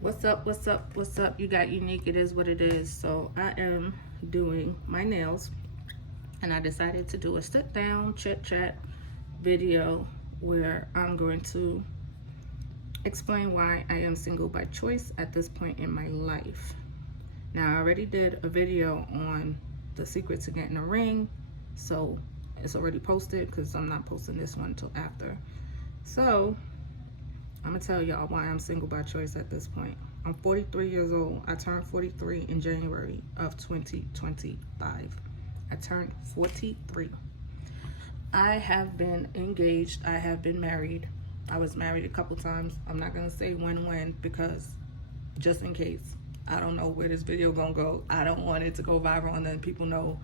What's up? What's up? What's up? You got unique. It is what it is. So I am doing my nails, and I decided to do a sit down chit chat video where I'm going to explain why I am single by choice at this point in my life. Now, I already did a video on the secret to getting a ring, so it's already posted because I'm not posting this one until after. So I'm gonna tell y'all why I'm single by choice at this point. I'm 43 years old. I turned 43 in January of 2025. I turned 43. I have been engaged. I have been married. I was married a couple times. I'm not gonna say when because just in case. I don't know where this video gonna go. I don't want it to go viral and then people know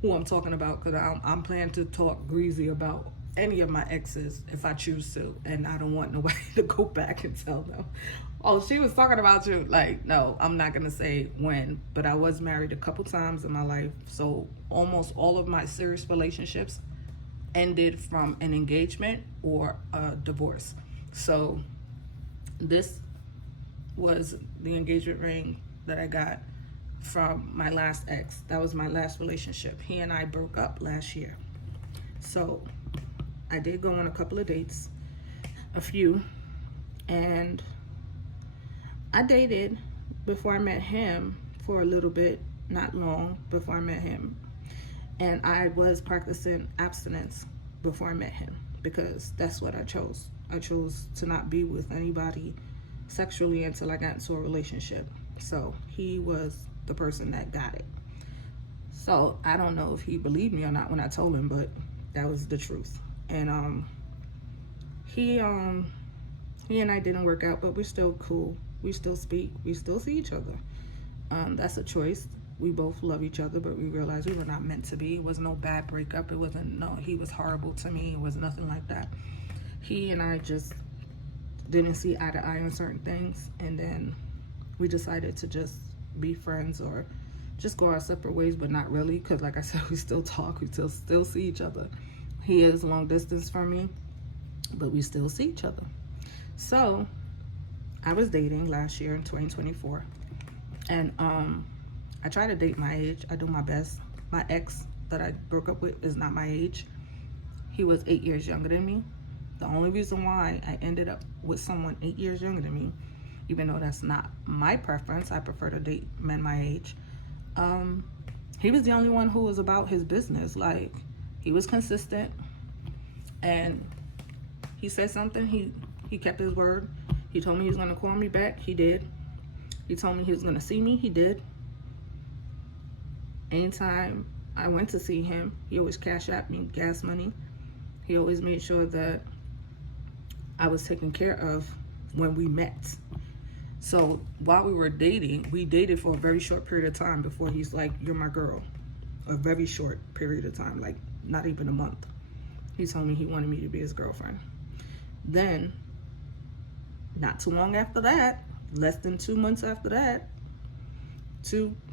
who I'm talking about, because I'm planning to talk greasy about any of my exes if I choose to, and I don't want nobody to go back and tell them, oh, she was talking about you. Like, no, I'm not gonna say when, but I was married a couple times in my life, so almost all of my serious relationships ended from an engagement or a divorce. So this was the engagement ring that I got from my last ex. That was my last relationship. He and I broke up last year. So I did go on a couple of dates, a few, and I dated before I met him for a little bit, not long before I met him. And I was practicing abstinence before I met him because that's what I chose. I chose to not be with anybody sexually until I got into a relationship. So he was the person that got it. So I don't know if he believed me or not when I told him, but that was the truth. And he and I didn't work out, but we're still cool. We still speak. We still see each other. That's a choice. We both love each other, but we realized we were not meant to be. It was no bad breakup. It wasn't, no, he was horrible to me. It was nothing like that. He and I just didn't see eye to eye on certain things, and then we decided to just be friends or just go our separate ways, but not really, because like I said, we still talk, we still see each other. He is long distance from me, but we still see each other. So I was dating last year in 2024, and I try to date my age. I do my best. My ex that I broke up with is not my age. He was 8 years younger than me. The only reason why I ended up with someone 8 years younger than me, even though that's not my preference, I prefer to date men my age. He was the only one who was about his business. Like, he was consistent, and he said something, he kept his word. He told me he was gonna call me back, he did. He told me he was gonna see me, he did. Anytime I went to see him, he always cashed out me gas money. He always made sure that I was taken care of when we met. So while we were dating, we dated for a very short period of time before he's like, you're my girl. A very short period of time, like not even a month. He told me he wanted me to be his girlfriend. Then, not too long after that, less than 2 months after that,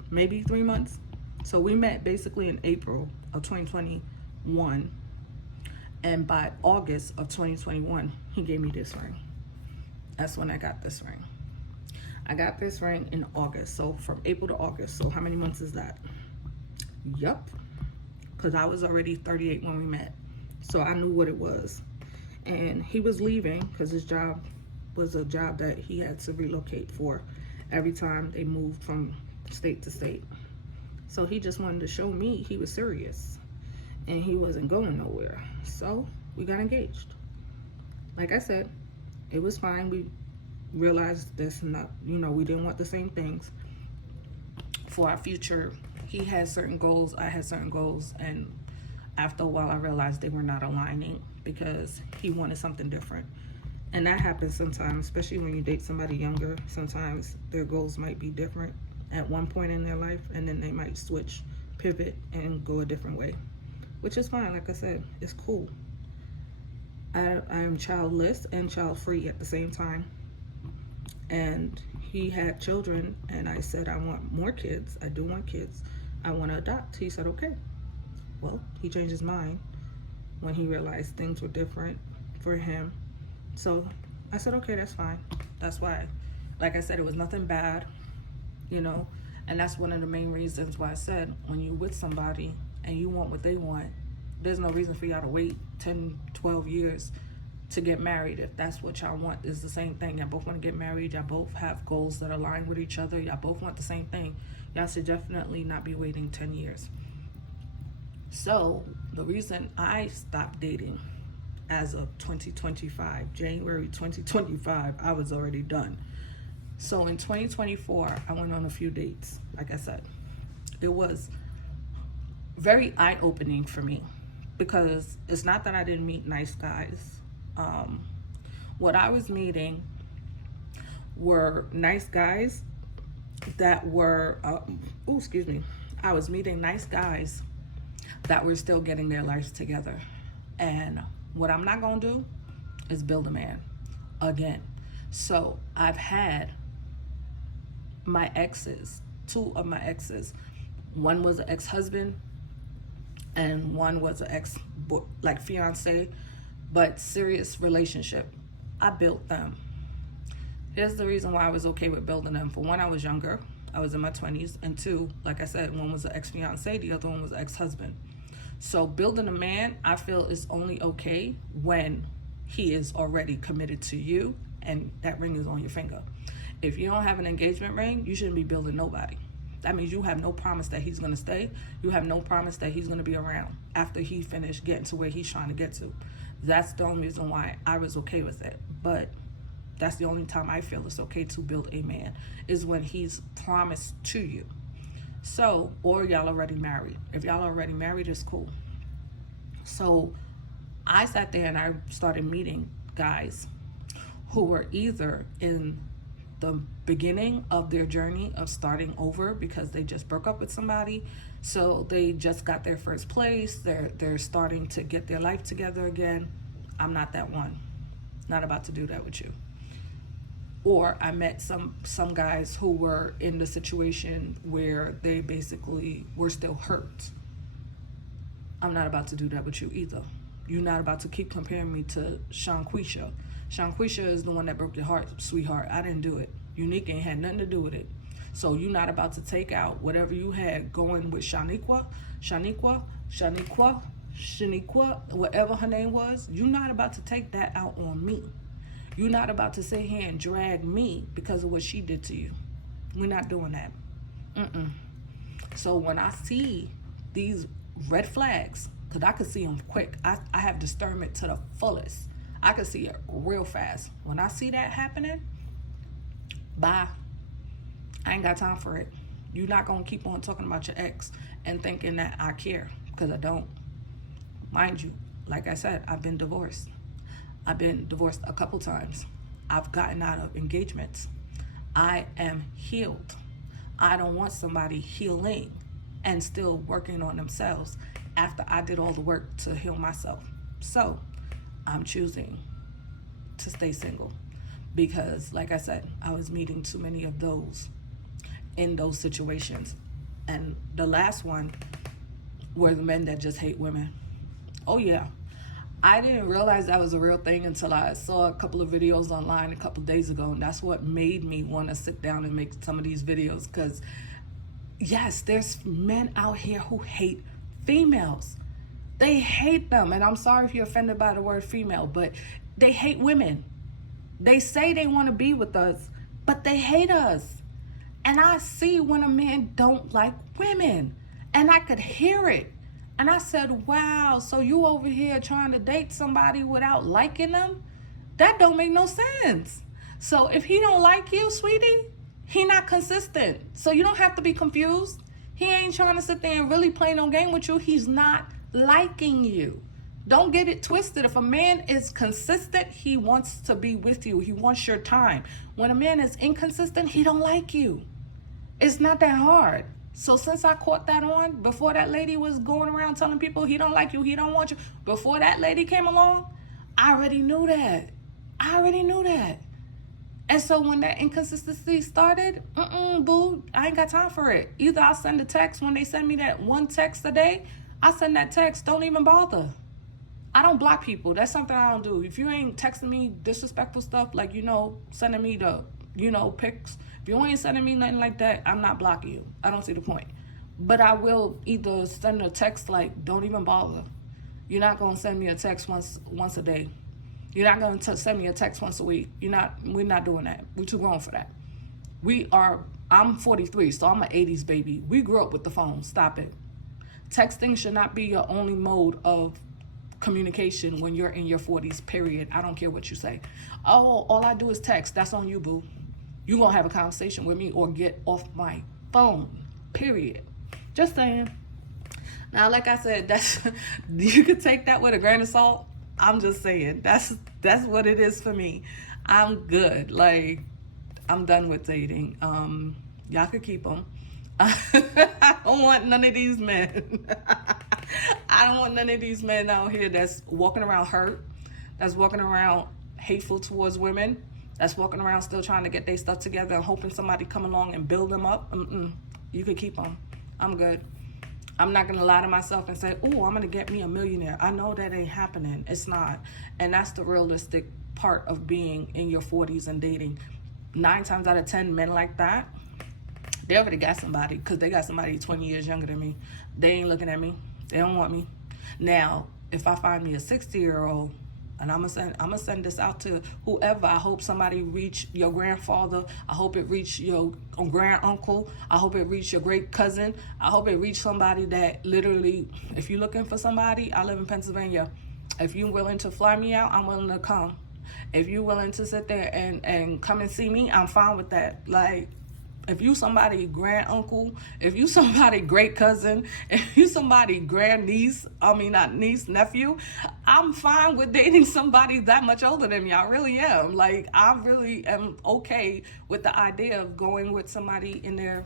maybe 3 months. So we met basically in April of 2021. And by August of 2021, he gave me this ring. That's when I got this ring. I got this ring in August. So from April to August. So how many months is that? Yup. Because I was already 38 when we met. So I knew what it was. And he was leaving because his job was a job that he had to relocate for every time they moved from state to state. So he just wanted to show me he was serious and he wasn't going nowhere. So we got engaged. Like I said, it was fine. We realized this and that, we didn't want the same things for our future. He had certain goals, I had certain goals, and after a while I realized they were not aligning because he wanted something different. And that happens sometimes, especially when you date somebody younger. Sometimes their goals might be different at one point in their life, and then they might switch, pivot, and go a different way, which is fine. Like I said, it's cool. I am childless and child-free at the same time. And he had children, and I said, I want more kids. I do want kids. I want to adopt. He said, okay. Well, he changed his mind when he realized things were different for him. So I said, okay, that's fine. That's why like I said, it was nothing bad, you know. And that's one of the main reasons why I said, when you're with somebody and you want what they want, there's no reason for y'all to wait 10, 12 years to get married. If that's what y'all want, is the same thing. Y'all both want to get married. Y'all both have goals that align with each other. Y'all both want the same thing. Y'all should definitely not be waiting 10 years. So the reason I stopped dating as of 2025, January 2025, I was already done. So in 2024, I went on a few dates. Like I said, it was very eye-opening for me, because it's not that I didn't meet nice guys. What I was meeting were nice guys that were, I was meeting nice guys that were still getting their lives together. And what I'm not gonna do is build a man again. So I've had my exes, 2 of my exes. One was an ex-husband and one was an fiance, but serious relationship. I built them. Here's the reason why I was okay with building them. For one, I was younger. I was in my 20s. And 2, like I said, one was an ex-fiance, the other one was an ex-husband. So building a man, I feel, is only okay when he is already committed to you and that ring is on your finger. If you don't have an engagement ring, you shouldn't be building nobody. That means you have no promise that he's gonna stay. You have no promise that he's gonna be around after he finished getting to where he's trying to get to. That's the only reason why I was okay with it. But that's the only time I feel it's okay to build a man, is when he's promised to you. So, or y'all already married. If y'all already married, it's cool. So I sat there and I started meeting guys who were either in the beginning of their journey of starting over because they just broke up with somebody, so they just got their first place, they're starting to get their life together again. I'm not that one. Not about to do that with you. Or I met some guys who were in the situation where they basically were still hurt. I'm not about to do that with you either. You're not about to keep comparing me to Shanquisha. Shanquisha is the one that broke your heart, sweetheart. I didn't do it. Unique ain't had nothing to do with it. So you're not about to take out whatever you had going with Shaniqua, whatever her name was. You're not about to take that out on me. You're not about to sit here and drag me because of what she did to you. We're not doing that. So when I see these red flags, because I could see them quick. I have discernment to the fullest. I could see it real fast. When I see that happening, bye. I ain't got time for it. You're not going to keep on talking about your ex and thinking that I care, because I don't. Mind you, like I said, I've been divorced. I've been divorced a couple times. I've gotten out of engagements. I am healed. I don't want somebody healing and still working on themselves after I did all the work to heal myself. So I'm choosing to stay single because, like I said, I was meeting too many of those in those situations. And the last one were the men that just hate women. Oh yeah. I didn't realize that was a real thing until I saw a couple of videos online a couple of days ago, and that's what made me want to sit down and make some of these videos, because yes, there's men out here who hate females. They hate them, and I'm sorry if you're offended by the word female, but they hate women. They say they want to be with us, but they hate us. And I see when a man don't like women, and I could hear it. And I said, wow, so you over here trying to date somebody without liking them? That don't make no sense. So if he don't like you, sweetie, he not consistent. So you don't have to be confused. He ain't trying to sit there and really play no game with you. He's not liking you. Don't get it twisted. If a man is consistent, he wants to be with you. He wants your time. When a man is inconsistent, he don't like you. It's not that hard. So since I caught that on, before that lady was going around telling people he don't like you, he don't want you, before that lady came along, I already knew that. And so when that inconsistency started, boo, I ain't got time for it. Either I'll send a text when they send me that one text a day, I send that text, don't even bother. I don't block people. That's something I don't do. If you ain't texting me disrespectful stuff, like, sending me the pics, if you ain't sending me nothing like that, I'm not blocking you. I don't see the point. But I will either send a text like, don't even bother. You're not gonna send me a text once a day. You're not gonna send me a text once a week. We're not doing that. We're too grown for that. I'm 43, so I'm an 80s baby. We grew up with the phone. Stop it. Texting should not be your only mode of communication when you're in your 40s, period. I don't care what you say. Oh, all I do is text. That's on you, boo. You're gonna have a conversation with me or get off my phone, period. Just saying. Now, like I said, you could take that with a grain of salt. I'm just saying, that's what it is for me. I'm good. Like, I'm done with dating. Y'all could keep them. I don't want none of these men. I don't want none of these men out here that's walking around hurt, that's walking around hateful towards women, that's walking around still trying to get their stuff together and hoping somebody come along and build them up. You could keep them. I'm good. I'm not going to lie to myself and say, oh, I'm going to get me a millionaire. I know that ain't happening. It's not. And that's the realistic part of being in your 40s and dating. 9 times out of 10, men like that, they already got somebody because they got somebody 20 years younger than me. They ain't looking at me. They don't want me. Now, if I find me a 60-year-old, and I'm gonna send this out to whoever. I hope somebody reach your grandfather. I hope it reach your grand uncle. I hope it reach your great cousin. I hope it reach somebody that literally, if you're looking for somebody, I live in Pennsylvania. If you're willing to fly me out, I'm willing to come. If you're willing to sit there and come and see me, I'm fine with that. Like, if you somebody grand uncle, if you somebody great cousin, if you somebody grand niece, not niece, nephew, I'm fine with dating somebody that much older than me. I really am. Like, I really am okay with the idea of going with somebody in their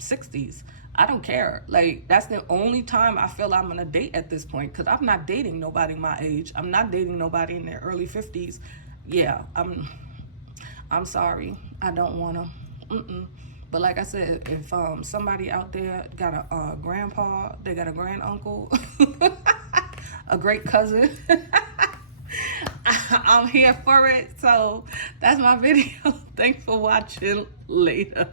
60s. I don't care. Like, that's the only time I feel I'm gonna date at this point, because I'm not dating nobody my age. I'm not dating nobody in their early 50s. Yeah, I'm sorry. I don't wanna. But like I said, if somebody out there got a grandpa, they got a grand uncle, a great cousin, I'm here for it. So that's my video. Thanks for watching. Later.